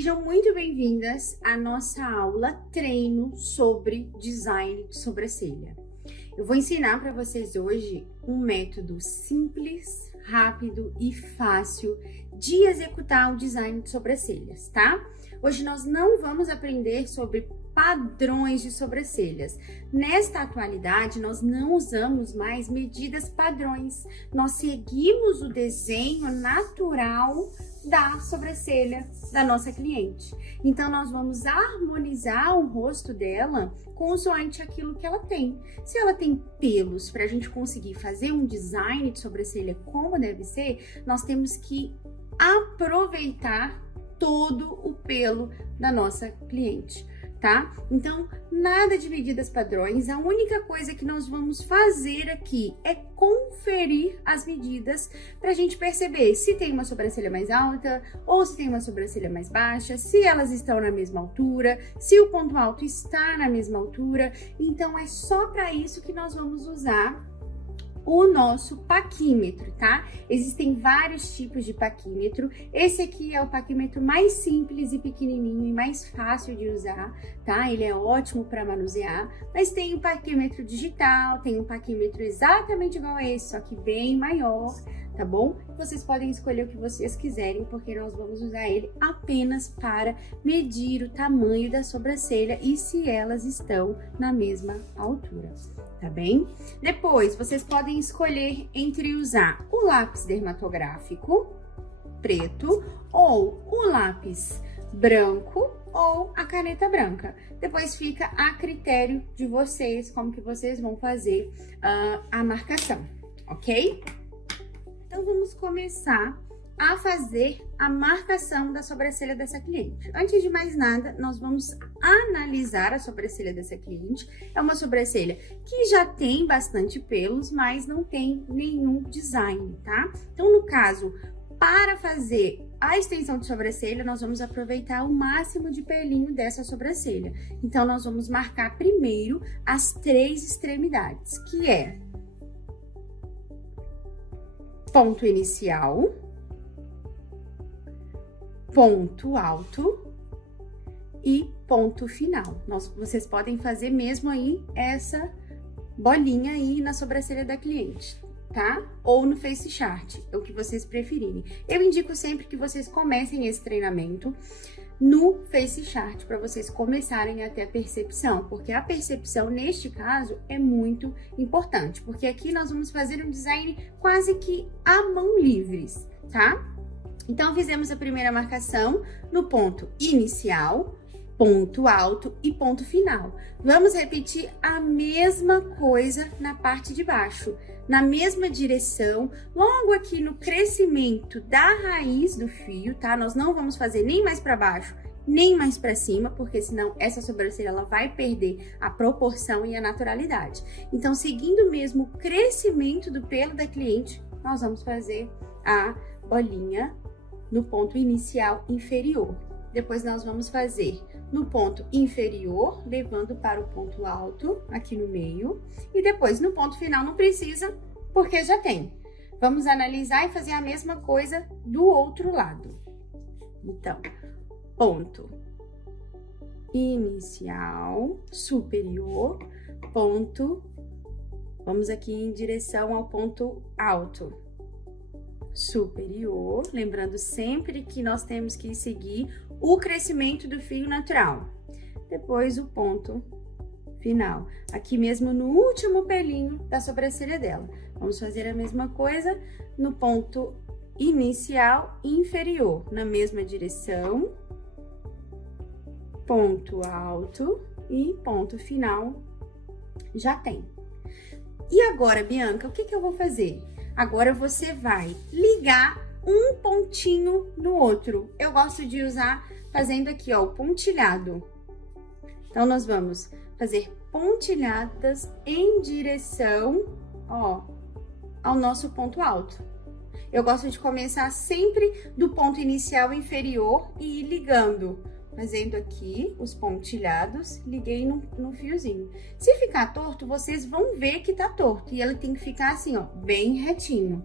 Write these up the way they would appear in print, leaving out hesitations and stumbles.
Sejam muito bem-vindas à nossa aula treino sobre design de sobrancelha. Eu vou ensinar para vocês hoje um método simples, rápido e fácil de executar o design de sobrancelhas, tá? Hoje nós não vamos aprender sobre padrões de sobrancelhas. Nesta atualidade, nós não usamos mais medidas padrões. Nós seguimos o desenho natural da sobrancelha da nossa cliente. Então, nós vamos harmonizar o rosto dela consoante aquilo que ela tem. Se ela tem pelos, para a gente conseguir fazer um design de sobrancelha como deve ser, nós temos que aproveitar todo o pelo da nossa cliente, tá? Então, nada de medidas padrões, a única coisa que nós vamos fazer aqui é conferir as medidas para a gente perceber se tem uma sobrancelha mais alta ou se tem uma sobrancelha mais baixa, se elas estão na mesma altura, se o ponto alto está na mesma altura. Então, é só para isso que nós vamos usar o nosso paquímetro, tá? Existem vários tipos de paquímetro. Esse aqui é o paquímetro mais simples e pequenininho e mais fácil de usar, tá? Ele é ótimo para manusear, mas tem o paquímetro digital, tem um paquímetro exatamente igual a esse, só que bem maior, tá bom? Vocês podem escolher o que vocês quiserem, porque nós vamos usar ele apenas para medir o tamanho da sobrancelha e se elas estão na mesma altura, tá bem? Depois, vocês podem escolher entre usar o lápis dermatográfico preto ou o lápis branco ou a caneta branca. Depois fica a critério de vocês como que vocês vão fazer a marcação, ok? Então, vamos começar a fazer a marcação da sobrancelha dessa cliente. Antes de mais nada, nós vamos analisar a sobrancelha dessa cliente. É uma sobrancelha que já tem bastante pelos, mas não tem nenhum design, tá? Então, no caso, para fazer a extensão de sobrancelha, nós vamos aproveitar o máximo de pelinho dessa sobrancelha. Então, nós vamos marcar primeiro as 3 extremidades, que é ponto inicial, ponto alto e ponto final. Vocês podem fazer mesmo aí essa bolinha aí na sobrancelha da cliente, tá? Ou no face chart, é o que vocês preferirem. Eu indico sempre que vocês comecem esse treinamento no face chart, para vocês começarem a ter a percepção, porque a percepção, neste caso, é muito importante, porque aqui nós vamos fazer um design quase que à mão livres, tá? Então, fizemos a primeira marcação no ponto inicial, ponto alto e ponto final. Vamos repetir a mesma coisa na parte de baixo, na mesma direção, logo aqui no crescimento da raiz do fio, tá? Nós não vamos fazer nem mais para baixo, nem mais para cima, porque senão essa sobrancelha ela vai perder a proporção e a naturalidade. Então, seguindo mesmo o crescimento do pelo da cliente, nós vamos fazer a bolinha no ponto inicial inferior. Depois nós vamos fazer no ponto inferior, levando para o ponto alto, aqui no meio. E depois no ponto final não precisa, porque já tem. Vamos analisar e fazer a mesma coisa do outro lado. Então, ponto inicial, superior, ponto... Vamos aqui em direção ao ponto alto. Superior, lembrando sempre que nós temos que seguir o crescimento do fio natural. Depois o ponto final, aqui mesmo no último pelinho da sobrancelha dela. Vamos fazer a mesma coisa no ponto inicial inferior, na mesma direção, ponto alto e ponto final já tem. E agora, Bianca, o que eu vou fazer? Agora você vai ligar um pontinho no outro. Eu gosto de usar fazendo aqui, ó, o pontilhado. Então, nós vamos fazer pontilhadas em direção, ó, ao nosso ponto alto. Eu gosto de começar sempre do ponto inicial inferior e ir ligando. Fazendo aqui os pontilhados, liguei no fiozinho. Se ficar torto, vocês vão ver que tá torto. E ele tem que ficar assim, ó, bem retinho.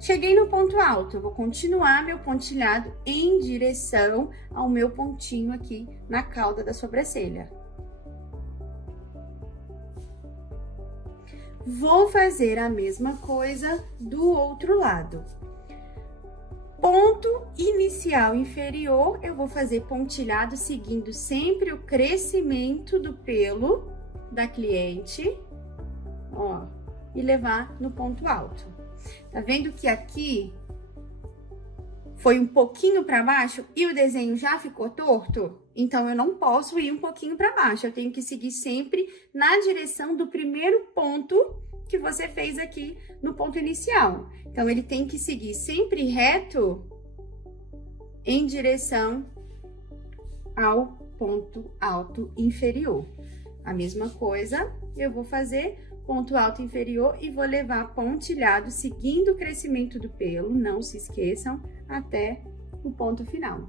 Cheguei no ponto alto, eu vou continuar meu pontilhado em direção ao meu pontinho aqui na cauda da sobrancelha. Vou fazer a mesma coisa do outro lado. Ponto inicial inferior, eu vou fazer pontilhado seguindo sempre o crescimento do pelo da cliente, ó, e levar no ponto alto. Tá vendo que aqui foi um pouquinho para baixo e o desenho já ficou torto? Então, eu não posso ir um pouquinho para baixo, eu tenho que seguir sempre na direção do primeiro ponto que você fez aqui no ponto inicial. Então, ele tem que seguir sempre reto em direção ao ponto alto inferior. A mesma coisa, eu vou fazer ponto alto inferior e vou levar pontilhado, seguindo o crescimento do pelo, não se esqueçam, até o ponto final.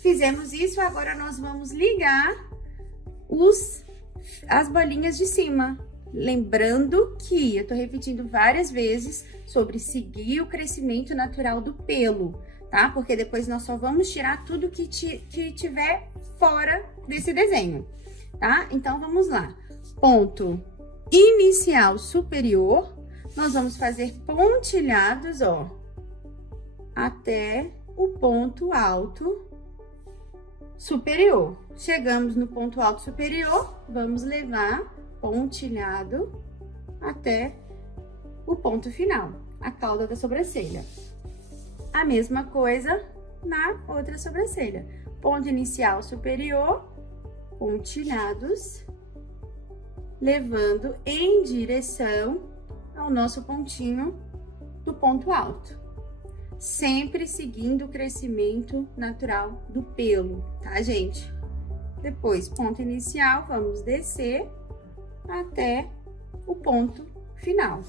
Fizemos isso, agora nós vamos ligar as bolinhas de cima. Lembrando que eu tô repetindo várias vezes sobre seguir o crescimento natural do pelo, tá? Porque depois nós só vamos tirar tudo que tiver fora desse desenho, tá? Então, vamos lá. Ponto inicial superior, nós vamos fazer pontilhados, ó, até o ponto alto superior. Chegamos no ponto alto superior, vamos levar pontilhado até o ponto final, a cauda da sobrancelha. A mesma coisa na outra sobrancelha. Ponto inicial superior, pontilhados, levando em direção ao nosso pontinho do ponto alto. Sempre seguindo o crescimento natural do pelo, tá, gente? Depois, ponto inicial, vamos descer até o ponto final.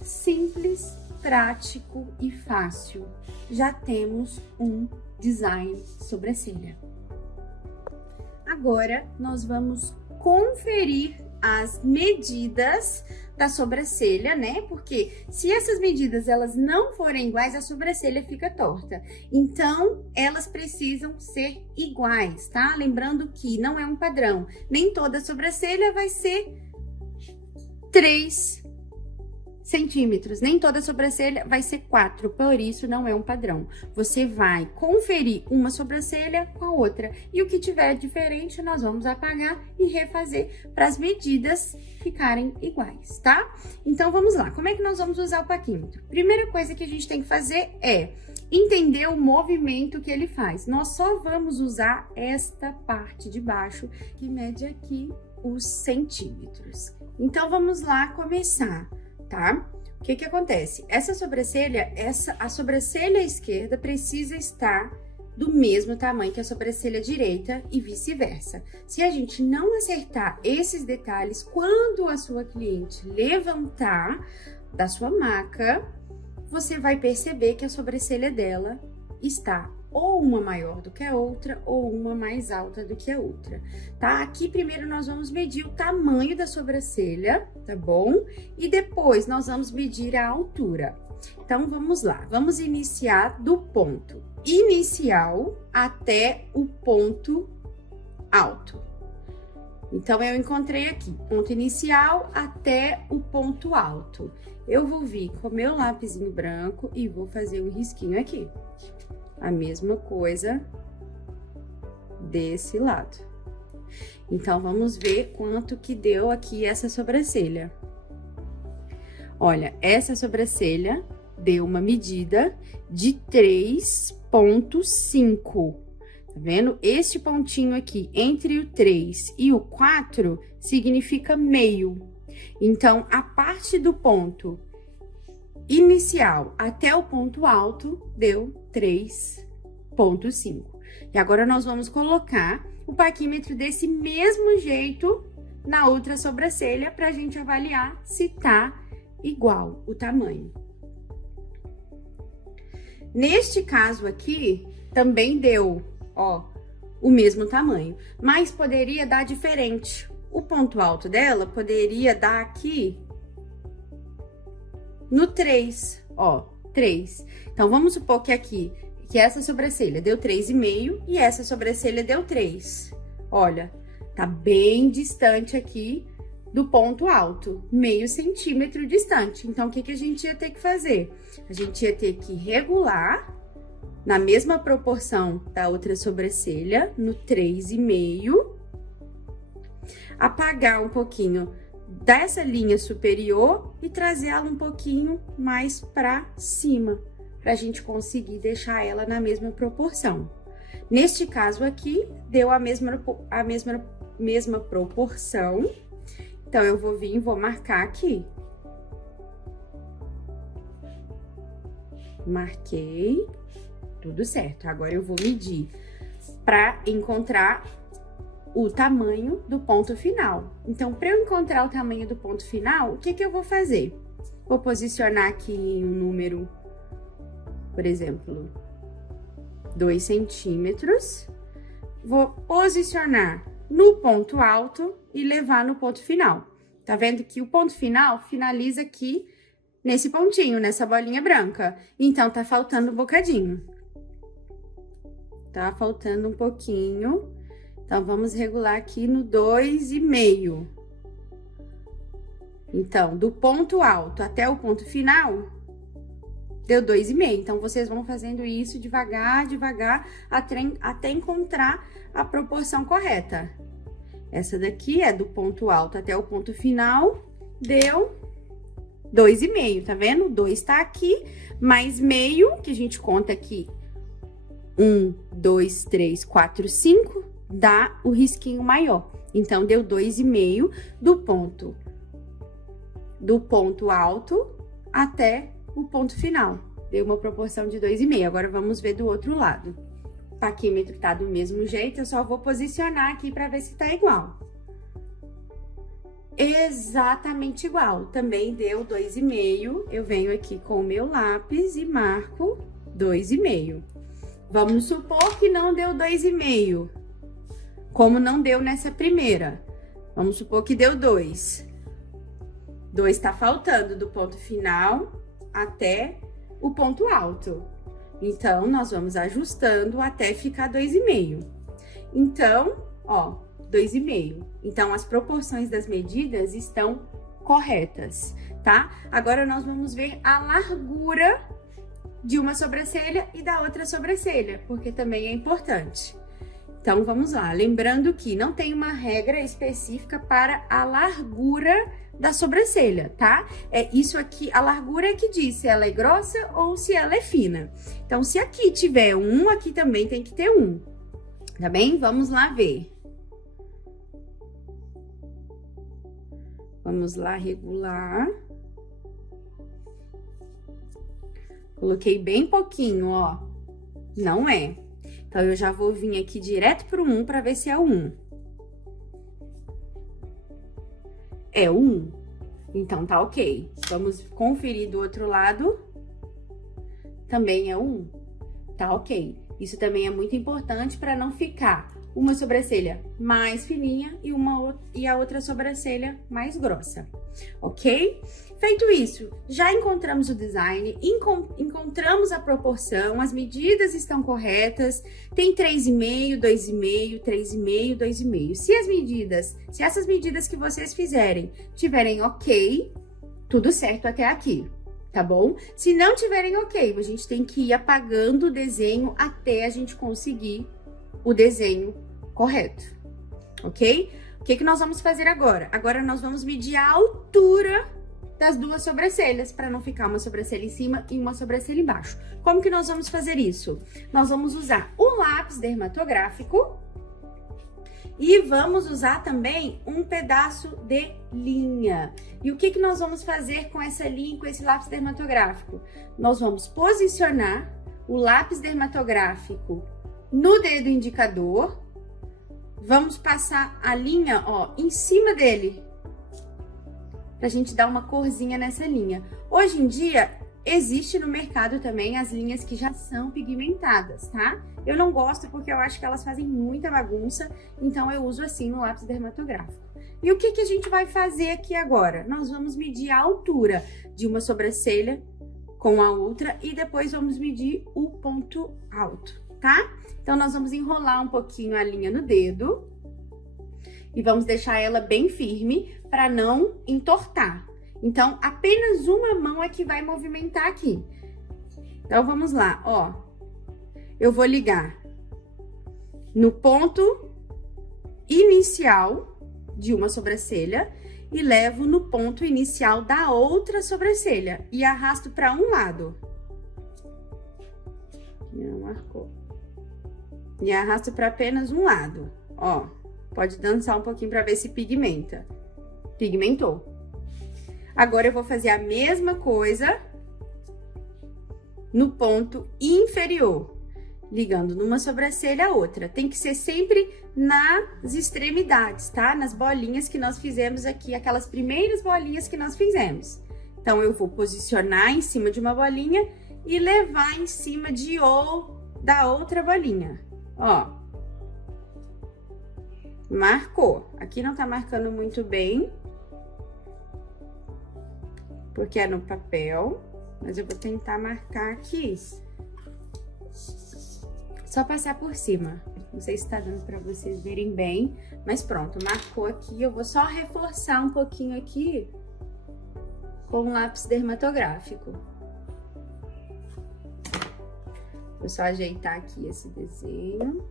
Simples, prático e fácil. Já temos um design sobrancelha. Agora, nós vamos conferir as medidas da sobrancelha, né? Porque se essas medidas elas não forem iguais, a sobrancelha fica torta. Então, elas precisam ser iguais, tá? Lembrando que não é um padrão. Nem toda sobrancelha vai ser 3 centímetros, nem toda sobrancelha vai ser 4, por isso não é um padrão. Você vai conferir uma sobrancelha com a outra e o que tiver diferente nós vamos apagar e refazer para as medidas ficarem iguais, tá? Então vamos lá, como é que nós vamos usar o paquímetro? Primeira coisa que a gente tem que fazer é entender o movimento que ele faz. Nós só vamos usar esta parte de baixo que mede aqui os centímetros. Então vamos lá começar. Tá? O que que acontece? Essa sobrancelha, a sobrancelha esquerda precisa estar do mesmo tamanho que a sobrancelha direita e vice-versa. Se a gente não acertar esses detalhes, quando a sua cliente levantar da sua maca, você vai perceber que a sobrancelha dela está ou uma maior do que a outra, ou uma mais alta do que a outra, tá? Aqui, primeiro, nós vamos medir o tamanho da sobrancelha, tá bom? E depois, nós vamos medir a altura. Então, vamos lá. Vamos iniciar do ponto inicial até o ponto alto. Então, eu encontrei aqui, ponto inicial até o ponto alto. Eu vou vir com o meu lapisinho branco e vou fazer um risquinho aqui. A mesma coisa desse lado. Então, vamos ver quanto que deu aqui essa sobrancelha. Olha, essa sobrancelha deu uma medida de 3,5. Tá vendo? Este pontinho aqui, entre o 3 e o 4, significa meio. Então, a parte do ponto inicial até o ponto alto deu 3,5. E agora nós vamos colocar o paquímetro desse mesmo jeito na outra sobrancelha pra gente avaliar se tá igual o tamanho. Neste caso aqui, também deu, ó, o mesmo tamanho, mas poderia dar diferente. O ponto alto dela poderia dar aqui no 3, ó, 3. Então, vamos supor que aqui, que essa sobrancelha deu 3,5 e essa sobrancelha deu 3. Olha, tá bem distante aqui do ponto alto, meio centímetro distante. Então, o que que a gente ia ter que fazer? A gente ia ter que regular na mesma proporção da outra sobrancelha, no 3,5, apagar um pouquinho dessa linha superior e trazer ela um pouquinho mais pra cima, pra gente conseguir deixar ela na mesma proporção. Neste caso aqui, deu a mesma proporção. Então, eu vou vir e vou marcar aqui. Marquei, tudo certo. Agora, eu vou medir para encontrar o tamanho do ponto final. Então, para eu encontrar o tamanho do ponto final, o que que eu vou fazer? Vou posicionar aqui um número, por exemplo, 2 centímetros. Vou posicionar no ponto alto e levar no ponto final. Tá vendo que o ponto final finaliza aqui nesse pontinho, nessa bolinha branca. Então, tá faltando um bocadinho. Tá faltando um pouquinho. Então, vamos regular aqui no 2,5. Então, do ponto alto até o ponto final, deu 2,5. Então, vocês vão fazendo isso devagar, devagar, até encontrar a proporção correta. Essa daqui é do ponto alto até o ponto final, deu 2,5, tá vendo? 2 tá aqui, mais meio, que a gente conta aqui, 1, 2, 3, 4, 5, dá o risquinho maior. Então, deu 2,5 do ponto alto até o ponto final. Deu uma proporção de 2,5. Agora, vamos ver do outro lado. O taquímetro tá do mesmo jeito, eu só vou posicionar aqui para ver se tá igual. Exatamente igual, também deu 2,5. Eu venho aqui com o meu lápis e marco 2,5. Vamos supor que não deu 2,5, como não deu nessa primeira. Vamos supor que deu 2. 2 tá faltando do ponto final até o ponto alto. Então, nós vamos ajustando até ficar 2,5. Então, ó, 2,5. Então, as proporções das medidas estão corretas, tá? Agora, nós vamos ver a largura de uma sobrancelha e da outra sobrancelha, porque também é importante. Então, vamos lá. Lembrando que não tem uma regra específica para a largura da sobrancelha, tá? Isso aqui, a largura é que diz se ela é grossa ou se ela é fina. Então, se aqui tiver um, aqui também tem que ter um, tá bem? Vamos lá ver. Vamos lá regular. Coloquei bem pouquinho, ó. Não é. Então, eu já vou vir aqui direto pro 1 para ver se é o 1. É o 1. Então, tá ok. Vamos conferir do outro lado. Também é o 1. Tá ok. Isso também é muito importante para não ficar uma sobrancelha mais fininha e a outra sobrancelha mais grossa, ok? Feito isso, já encontramos o design, encontramos a proporção, as medidas estão corretas, tem 3,5, 2,5, 3,5, 2,5. Se essas medidas que vocês fizerem tiverem ok, tudo certo até aqui, tá bom? Se não tiverem ok, a gente tem que ir apagando o desenho até a gente conseguir o desenho correto, ok? O que que nós vamos fazer agora? Agora nós vamos medir a altura das duas sobrancelhas, para não ficar uma sobrancelha em cima e uma sobrancelha embaixo. Como que nós vamos fazer isso? Nós vamos usar o lápis dermatográfico e vamos usar também um pedaço de linha. E o que que nós vamos fazer com essa linha, com esse lápis dermatográfico? Nós vamos posicionar o lápis dermatográfico no dedo indicador, vamos passar a linha, ó, em cima dele, pra gente dar uma corzinha nessa linha. Hoje em dia, existe no mercado também as linhas que já são pigmentadas, tá? Eu não gosto porque eu acho que elas fazem muita bagunça, então eu uso assim no lápis dermatográfico. E o que que a gente vai fazer aqui agora? Nós vamos medir a altura de uma sobrancelha com a outra e depois vamos medir o ponto alto, tá? Então, nós vamos enrolar um pouquinho a linha no dedo e vamos deixar ela bem firme para não entortar. Então, apenas uma mão é que vai movimentar aqui. Então, vamos lá, ó. Eu vou ligar no ponto inicial de uma sobrancelha e levo no ponto inicial da outra sobrancelha e arrasto para um lado. Não marcou. E arrasto para apenas um lado, ó. Pode dançar um pouquinho para ver se pigmenta. Pigmentou. Agora eu vou fazer a mesma coisa no ponto inferior, ligando numa sobrancelha a outra. Tem que ser sempre nas extremidades, tá? Nas bolinhas que nós fizemos aqui, aquelas primeiras bolinhas que nós fizemos. Então, eu vou posicionar em cima de uma bolinha e levar em cima da outra bolinha, ó. Marcou. Aqui não tá marcando muito bem, porque é no papel, mas eu vou tentar marcar aqui. Só passar por cima. Não sei se tá dando pra vocês verem bem, mas pronto, marcou aqui. Eu vou só reforçar um pouquinho aqui com um lápis dermatográfico. Vou só ajeitar aqui esse desenho.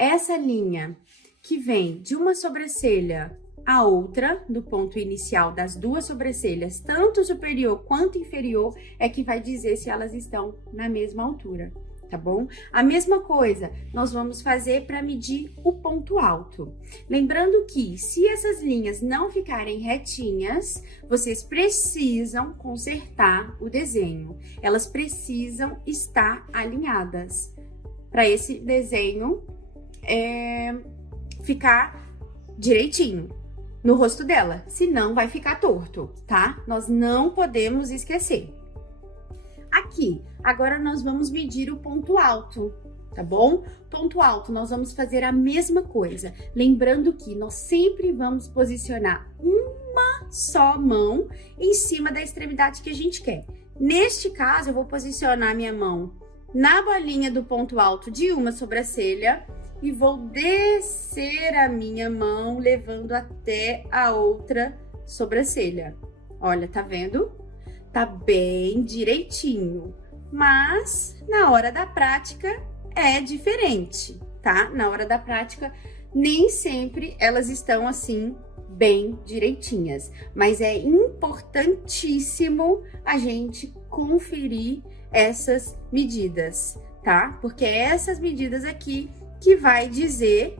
Essa linha que vem de uma sobrancelha a outra, do ponto inicial das duas sobrancelhas, tanto superior quanto inferior, é que vai dizer se elas estão na mesma altura, tá bom? A mesma coisa nós vamos fazer para medir o ponto alto. Lembrando que, se essas linhas não ficarem retinhas, vocês precisam consertar o desenho. Elas precisam estar alinhadas para esse desenho ficar direitinho no rosto dela, senão vai ficar torto, tá? Nós não podemos esquecer. Aqui, agora nós vamos medir o ponto alto, tá bom? Ponto alto, nós vamos fazer a mesma coisa, lembrando que nós sempre vamos posicionar uma só mão em cima da extremidade que a gente quer. Neste caso, eu vou posicionar minha mão na bolinha do ponto alto de uma sobrancelha e vou descer a minha mão, levando até a outra sobrancelha. Olha, tá vendo? Tá bem direitinho, mas na hora da prática é diferente, tá? Na hora da prática, nem sempre elas estão assim, bem direitinhas. Mas é importantíssimo a gente conferir essas medidas, tá? Porque é essas medidas aqui que vai dizer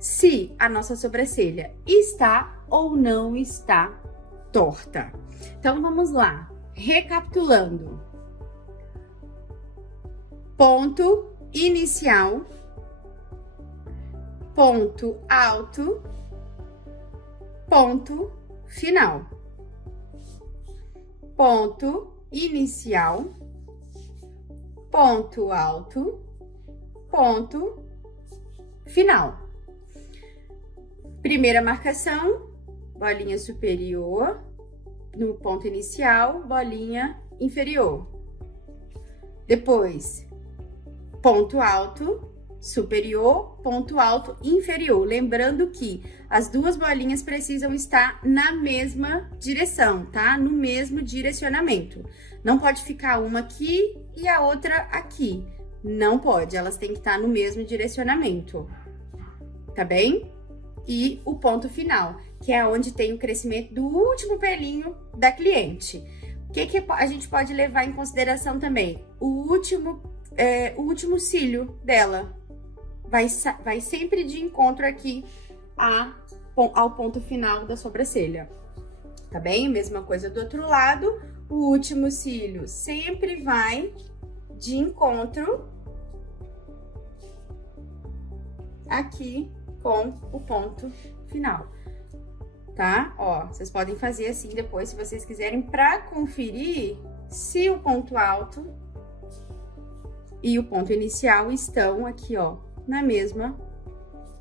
se a nossa sobrancelha está ou não está torta. Então, vamos lá. Recapitulando. Ponto inicial, ponto alto, ponto final. Ponto inicial, ponto alto, ponto final. Primeira marcação, bolinha superior, no ponto inicial, bolinha inferior. Depois, ponto alto, superior, ponto alto, inferior. Lembrando que as duas bolinhas precisam estar na mesma direção, tá? No mesmo direcionamento. Não pode ficar uma aqui e a outra aqui. Não pode, elas têm que estar no mesmo direcionamento, tá bem? E o ponto final, que é onde tem o crescimento do último pelinho da cliente. O que a gente pode levar em consideração também? O último cílio dela vai sempre de encontro aqui ao ponto final da sobrancelha, tá bem? Mesma coisa do outro lado, o último cílio sempre vai de encontro aqui com o ponto final. tá? Ó, vocês podem fazer assim depois, se vocês quiserem, pra conferir se o ponto alto e o ponto inicial estão aqui, ó, na mesma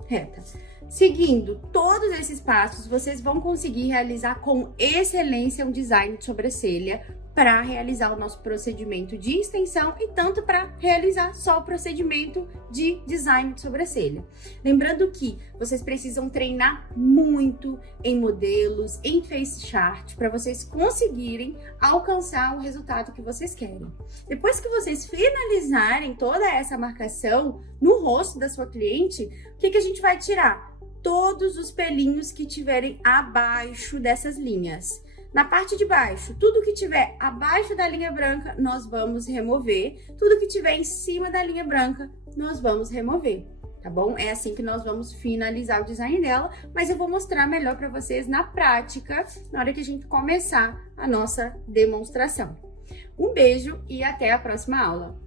reta. Seguindo todos esses passos, vocês vão conseguir realizar com excelência um design de sobrancelha para realizar o nosso procedimento de extensão e tanto para realizar só o procedimento de design de sobrancelha. Lembrando que vocês precisam treinar muito em modelos, em face chart, para vocês conseguirem alcançar o resultado que vocês querem. Depois que vocês finalizarem toda essa marcação no rosto da sua cliente, o que a gente vai tirar? Todos os pelinhos que tiverem abaixo dessas linhas. Na parte de baixo, tudo que tiver abaixo da linha branca, nós vamos remover. Tudo que tiver em cima da linha branca, nós vamos remover, tá bom? É assim que nós vamos finalizar o design dela, mas eu vou mostrar melhor para vocês na prática, na hora que a gente começar a nossa demonstração. Um beijo e até a próxima aula!